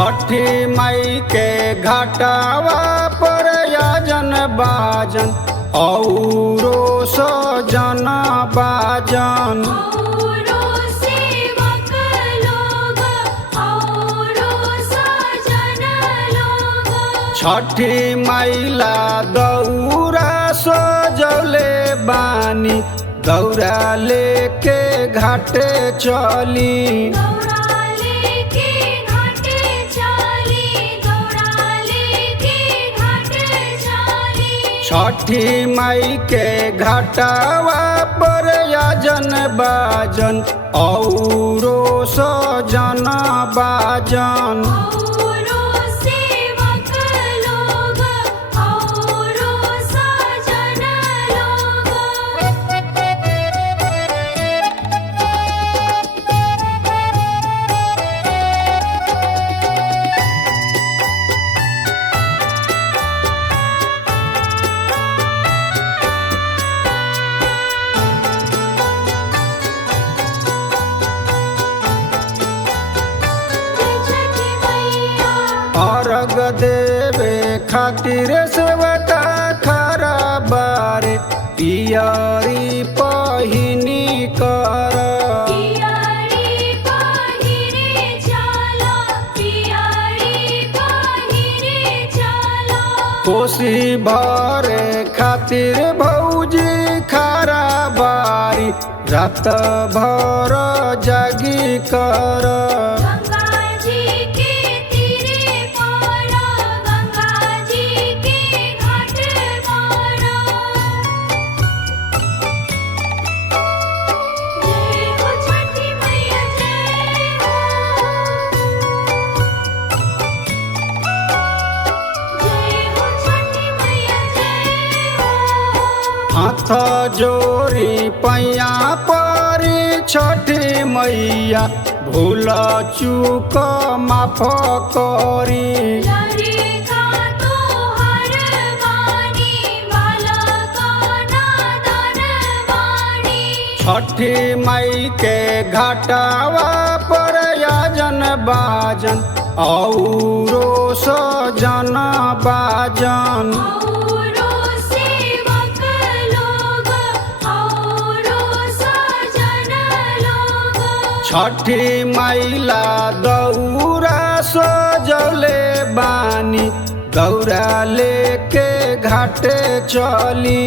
छठी मई के घाटावा पर याजन बाजन औरो सजन बाजन। छठी मैला दौरा सजौले बानी दौरा लेके घाटे चली। छठी मई के घाटावा पर याजन बाजन औरो सजन बाजन। अर्घ देवे खातिर सेवका खरा बारे पियरी पहिनी कर। कोसी भरे खातिर भौजी खरा बारी रात भर जागी कर। हाथ जोरी पैया परी छठी मैया भूल चूक माफ करी। छठी मई के घाटावा पर याजन बाजन औरो सजन बाजन। छठी मैला दौरा सजौले बानी दौरा लेके घाटे चली।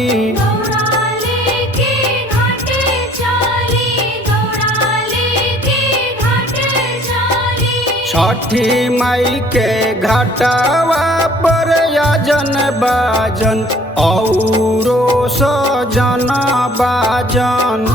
छठी मई के घाटावा पर याजन बाजन औरो सजन बाजन।